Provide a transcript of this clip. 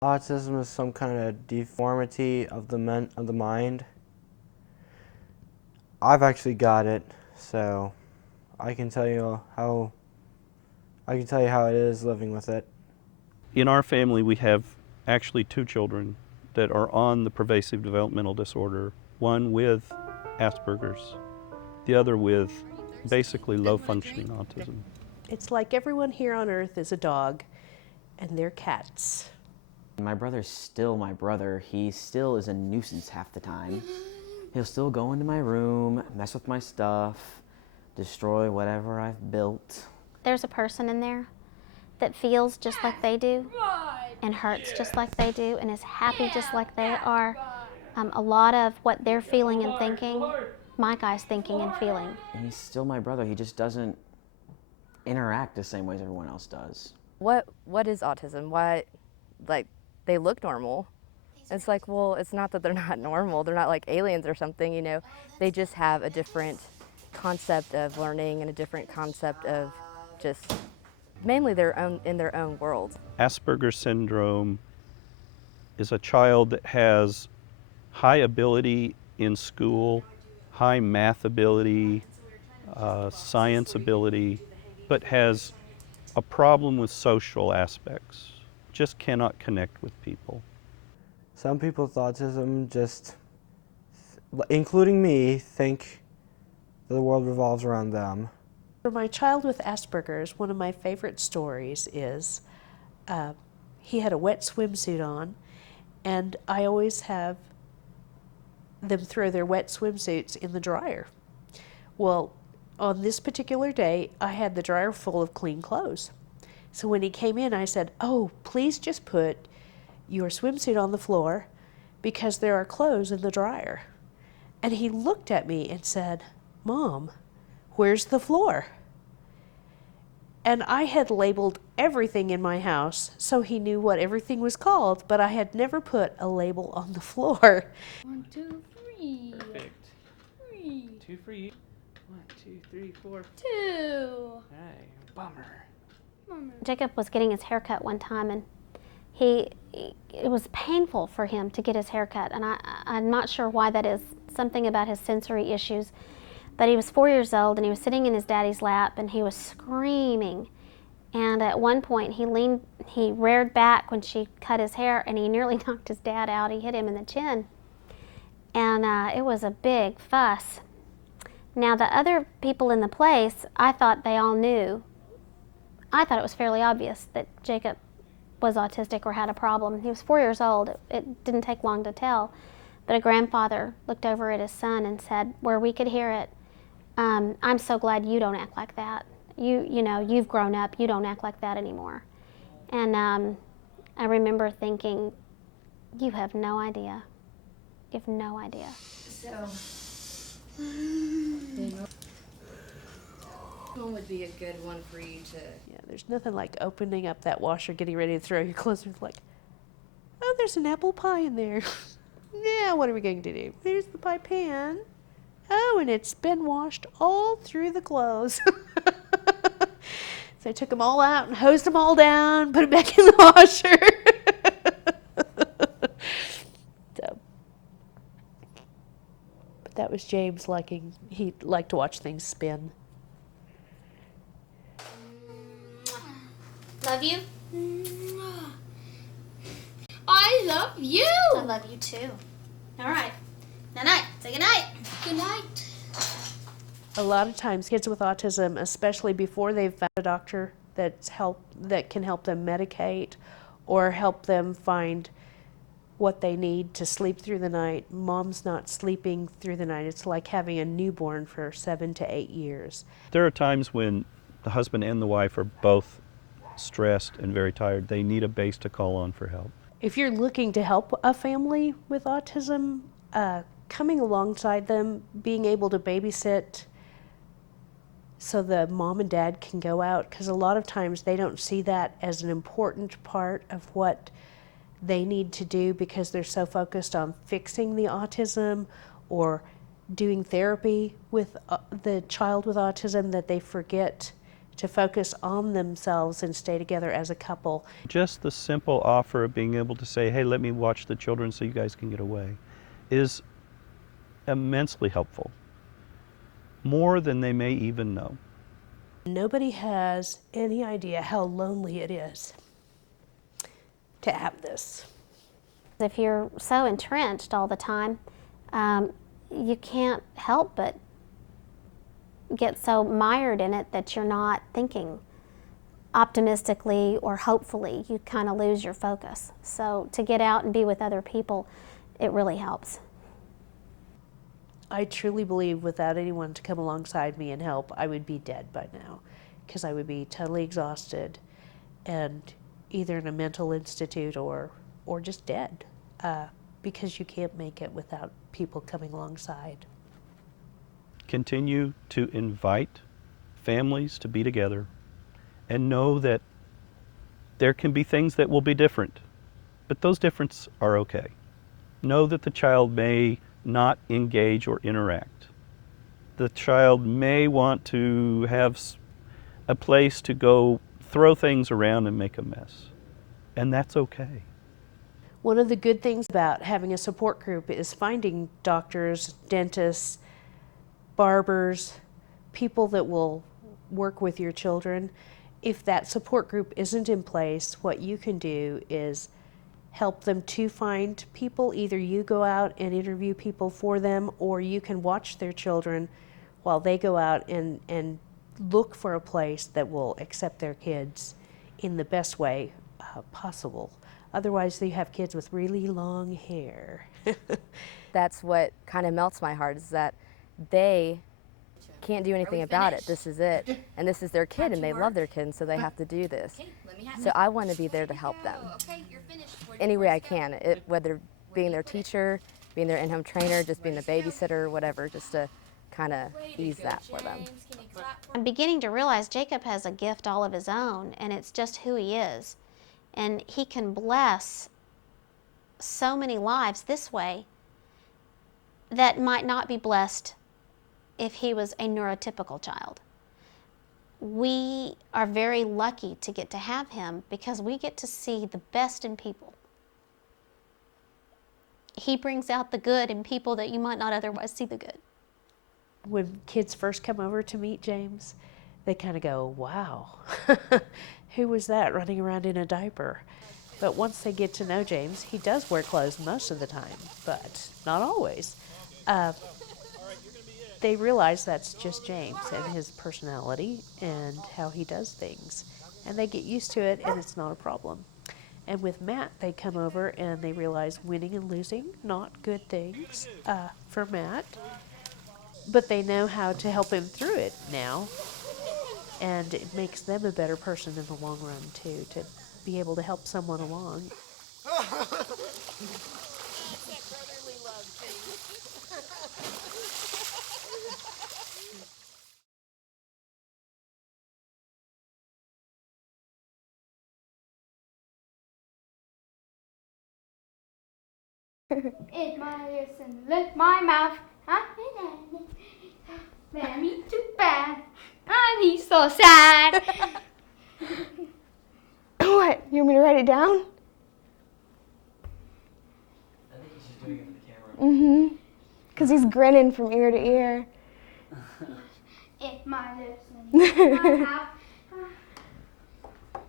Autism is some kind of deformity of the mind. I've actually got it, so I can tell you how it is living with it. In our family, we have actually 2 children that are on the pervasive developmental disorder, one with Asperger's, the other with basically low-functioning autism. It's like everyone here on Earth is a dog, and they're cats. My brother's still my brother. He still is a nuisance half the time. He'll still go into my room, mess with my stuff, destroy whatever I've built. There's a person in there that feels just like they do and hurts just like they do and is happy just like they are. A lot of what they're feeling and thinking, my guy's thinking and feeling. And he's still my brother. He just doesn't interact the same way as everyone else does. What is autism? Why, like, they look normal. It's like, well, it's not that they're not normal. They're not like aliens or something, you know. They just have a different concept of learning and a different concept of just mainly in their own world. Asperger's syndrome is a child that has high ability in school, high math ability, science ability, but has a problem with social aspects, just cannot connect with people. Some people with autism just, including me, think that the world revolves around them. For my child with Asperger's, one of my favorite stories is he had a wet swimsuit on, and I always have them throw their wet swimsuits in the dryer. Well, on this particular day, I had the dryer full of clean clothes. So when he came in, I said, "Oh, please just put your swimsuit on the floor because there are clothes in the dryer." And he looked at me and said, "Mom, where's the floor?" And I had labeled everything in my house so he knew what everything was called, but I had never put a label on the floor. 1, 2, 3. Perfect. 3. 2 for you. 1, 2, 3, 4. 2. Hey, bummer. Jacob was getting his hair cut one time, and it was painful for him to get his hair cut, and I'm not sure why that is, something about his sensory issues. But he was 4 years old, and he was sitting in his daddy's lap, and he was screaming. And at one point, he reared back when she cut his hair, and he nearly knocked his dad out. He hit him in the chin. And it was a big fuss. Now, the other people in the place, I thought they all knew. I thought it was fairly obvious that Jacob was autistic or had a problem. He was 4 years old. It didn't take long to tell. But a grandfather looked over at his son and said, where we could hear it, "I'm so glad you don't act like that. You know, you've grown up. You don't act like that anymore." And I remember thinking, you have no idea. You have no idea. One would be a good one for you to... Yeah, there's nothing like opening up that washer, getting ready to throw your clothes in. It's like, oh, there's an apple pie in there. Yeah, what are we going to do? There's the pie pan. Oh, and it's been washed all through the clothes. So I took them all out and hosed them all down, put them back in the washer. But that was James he liked to watch things spin. Love you? I love you. I love you too. All right. Night-night. Say goodnight. Good night. A lot of times kids with autism, especially before they've found a doctor that can help them medicate or help them find what they need to sleep through the night, mom's not sleeping through the night. It's like having a newborn for 7 to 8 years. There are times when the husband and the wife are both stressed and very tired. They need a base to call on for help. If you're looking to help a family with autism, coming alongside them, being able to babysit so the mom and dad can go out, because a lot of times they don't see that as an important part of what they need to do because they're so focused on fixing the autism or doing therapy with the child with autism that they forget to focus on themselves and stay together as a couple. Just the simple offer of being able to say, hey, let me watch the children so you guys can get away, is immensely helpful, more than they may even know. Nobody has any idea how lonely it is to have this. If you're so entrenched all the time, you can't help but get so mired in it that you're not thinking optimistically or hopefully. You kind of lose your focus. So to get out and be with other people, it really helps. I truly believe without anyone to come alongside me and help, I would be dead by now, because I would be totally exhausted and either in a mental institute or just dead, because you can't make it without people coming alongside. Continue to invite families to be together and know that there can be things that will be different, but those differences are okay. Know that the child may not engage or interact. The child may want to have a place to go throw things around and make a mess, and that's okay. One of the good things about having a support group is finding doctors, dentists, barbers, people that will work with your children. If that support group isn't in place, what you can do is help them to find people. Either you go out and interview people for them, or you can watch their children while they go out and look for a place that will accept their kids in the best way possible. Otherwise, they have kids with really long hair. That's what kind of melts my heart, is that they can't do anything about it. This is it. And this is their kid, and they love their kid, and so they have to do this. So I want to be there to help them any way I can, whether being their teacher, being their in-home trainer, just being the babysitter, whatever, just to kind of ease that for them. I'm beginning to realize Jacob has a gift all of his own, and it's just who he is. And he can bless so many lives this way that might not be blessed if he was a neurotypical child. We are very lucky to get to have him because we get to see the best in people. He brings out the good in people that you might not otherwise see the good. When kids first come over to meet James, they kind of go, wow, who was that running around in a diaper? But once they get to know James, he does wear clothes most of the time, but not always. They realize that's just James and his personality and how he does things. And they get used to it, and it's not a problem. And with Matt, they come over and they realize winning and losing, not good things for Matt. But they know how to help him through it now. And it makes them a better person in the long run, too, to be able to help someone along. Eat my ears and lick my mouth. Man, he's too bad. And he's so sad. What? You want me to write it down? I think he's just doing it for the camera. Mm-hmm. Because he's grinning from ear to ear. Eat my lips and lick my mouth.